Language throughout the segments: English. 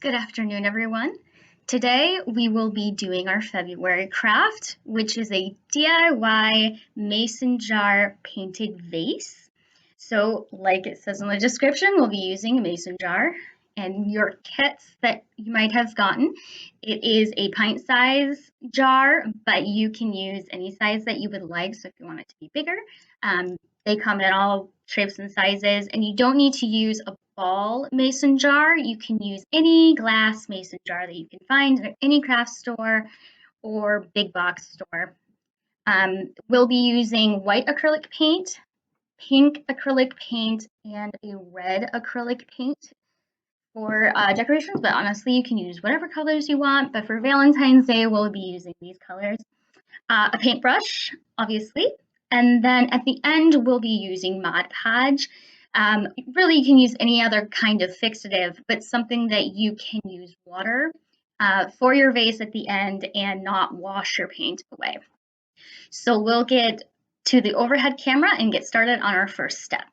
Good afternoon, everyone. Today we will be doing our February craft, which is a DIY mason jar painted vase. So, like it says in the description, we'll be using a mason jar and your kits that you might have gotten. It is a pint size jar, but you can use any size that you would like. So, if you want it to be bigger, um, they come in all shapes and sizes, and you don't need to use a ball mason jar. You can use any glass mason jar that you can find at any craft store or big box store. We'll be using white acrylic paint, pink acrylic paint, and a red acrylic paint for decorations, but honestly, you can use whatever colors you want. But for Valentine's Day, we'll be using these colors. A paintbrush, obviously, and then at the end, we'll be using Mod Podge. Really, you can use any other kind of fixative, but something that you can use water for your vase at the end and not wash your paint away. So we'll get to the overhead camera and get started on our first step.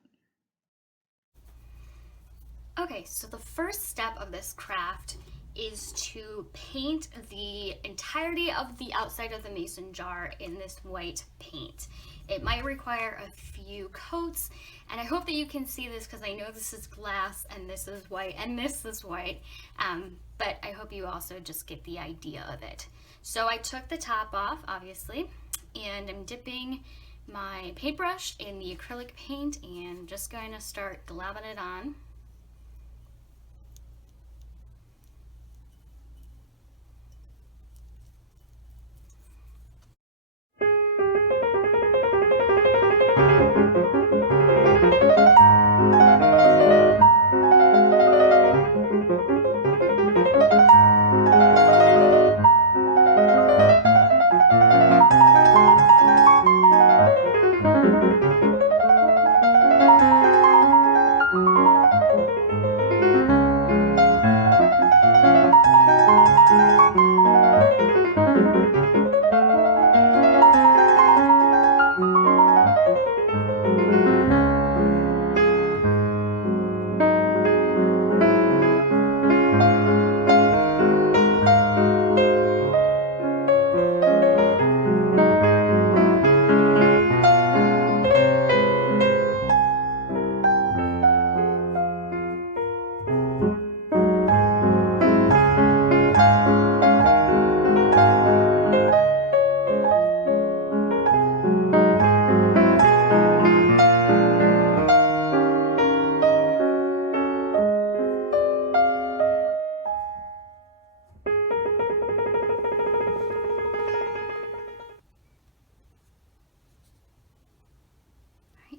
Okay, so the first step of this craft is to paint the entirety of the outside of the mason jar in this white paint. It might require a few coats, and I hope that you can see this because I know this is glass and this is white and this is white, but I hope you also just get the idea of it. So I took the top off, obviously, and I'm dipping my paintbrush in the acrylic paint and just going to start globbing it on.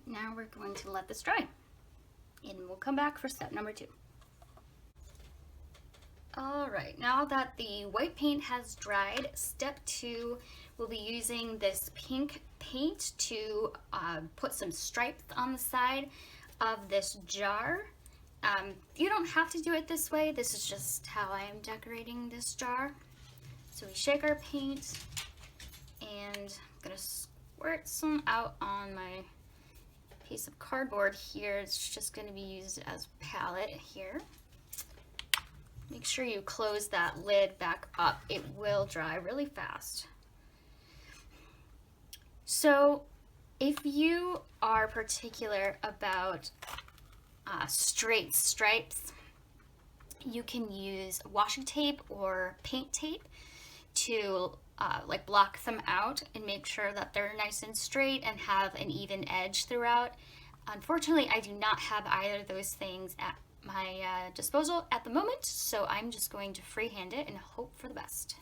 Now we're going to let this dry and we'll come back for step number 2. All right, now that the white paint has dried, step 2, we'll be using this pink paint to put some stripes on the side of this jar. You don't have to do it this way. This is just how I am decorating this jar. So we shake our paint and I'm gonna squirt some out on my piece of cardboard here. It's just going to be used as palette here. Make sure you close that lid back up. It will dry really fast. So if you are particular about straight stripes, you can use washi tape or paint tape to like block them out and make sure that they're nice and straight and have an even edge throughout. Unfortunately, I do not have either of those things at my disposal at the moment, so I'm just going to freehand it and hope for the best.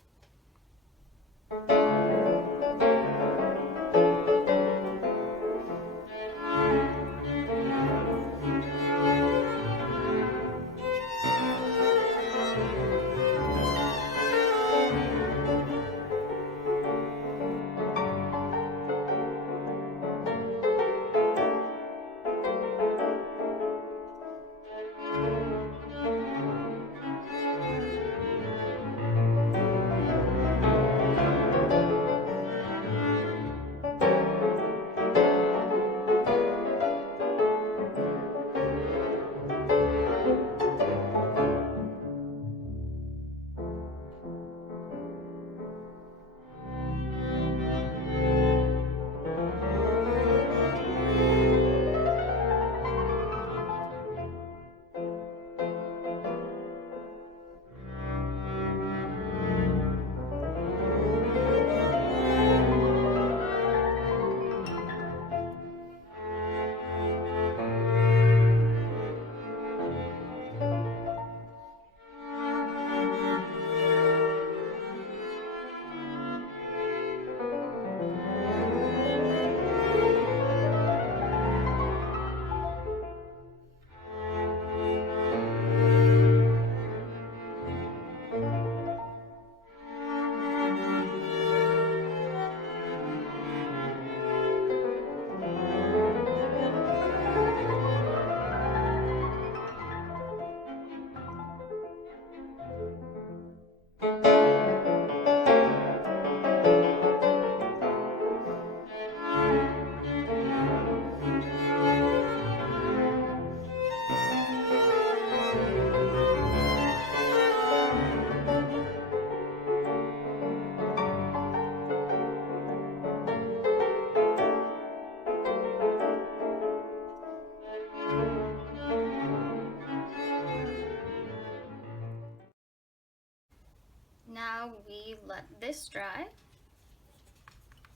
now we let this dry,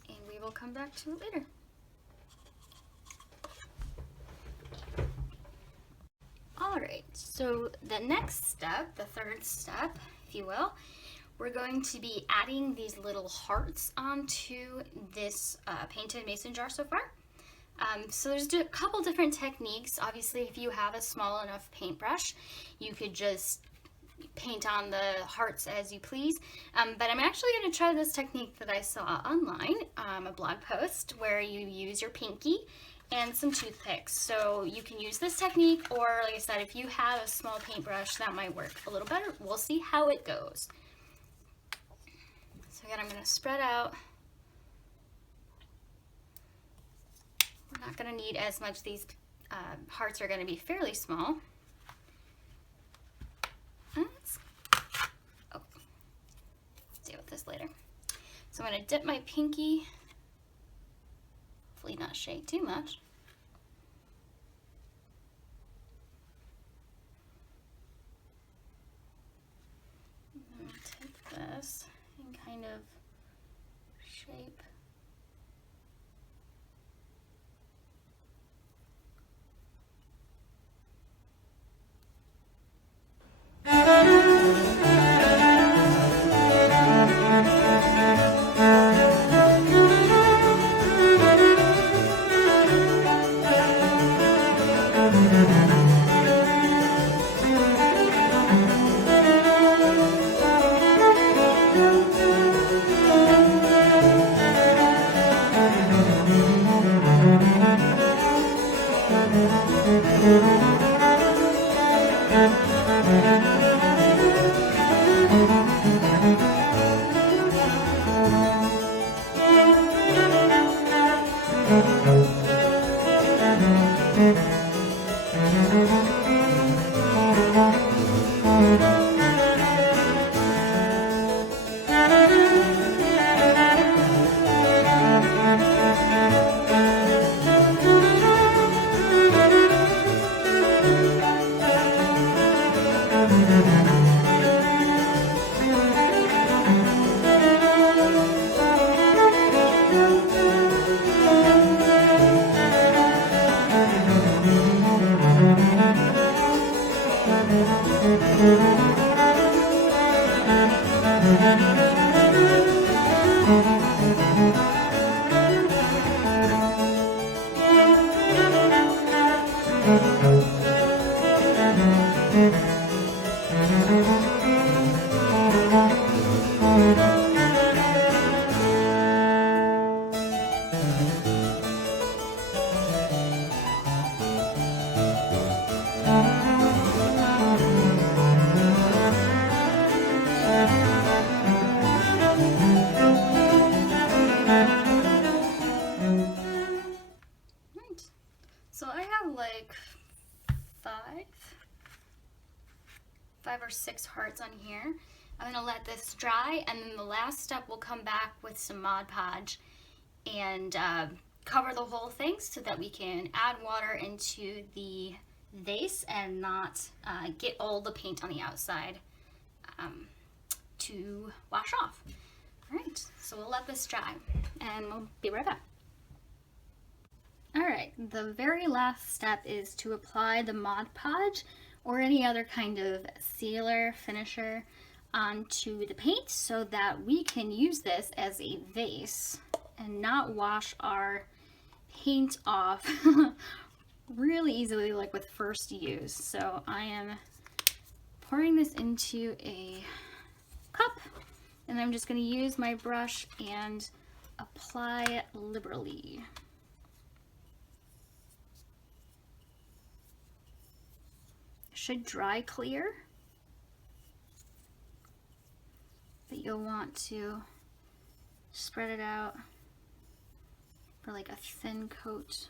and we will come back to it later. Alright, so the next step, the third step, if you will, we're going to be adding these little hearts onto this painted mason jar so far. So there's a couple different techniques. Obviously, if you have a small enough paintbrush, you could just paint on the hearts as you please. But I'm actually going to try this technique that I saw online, a blog post, where you use your pinky and some toothpicks. So you can use this technique, or like I said, if you have a small paintbrush, that might work a little better. We'll see how it goes. So again, I'm going to spread out. We're not going to need as much. These hearts are going to be fairly small. Oh, deal with this later. So I'm going to dip my pinky, hopefully not shake too much. I'm going to take this and kind of shape. So I have like five or six hearts on here. I'm gonna let this dry, and then the last step we'll come back with some Mod Podge and cover the whole thing so that we can add water into the vase and not get all the paint on the outside to wash off. All right, so we'll let this dry and we'll be right back. All right, the very last step is to apply the Mod Podge or any other kind of sealer, finisher onto the paint so that we can use this as a vase and not wash our paint off really easily like with first use. So I am pouring this into a cup, and I'm just going to use my brush and apply it liberally. Should dry clear, but you'll want to spread it out for like a thin coat.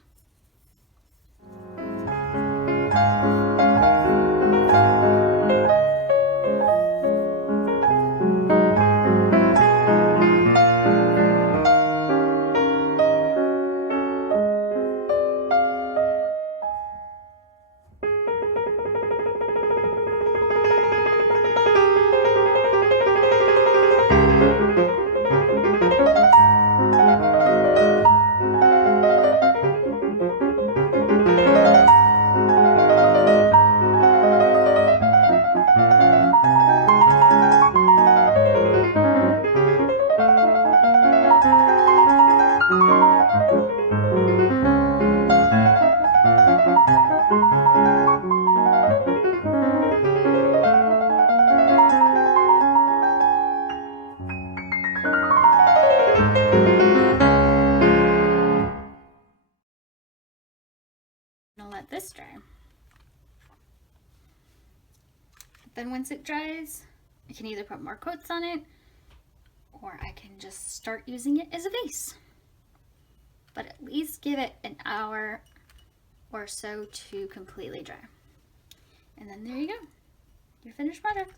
let this dry. Then once it dries, I can either put more coats on it or I can just start using it as a vase. But at least give it an hour or so to completely dry. And then there you go, your finished product.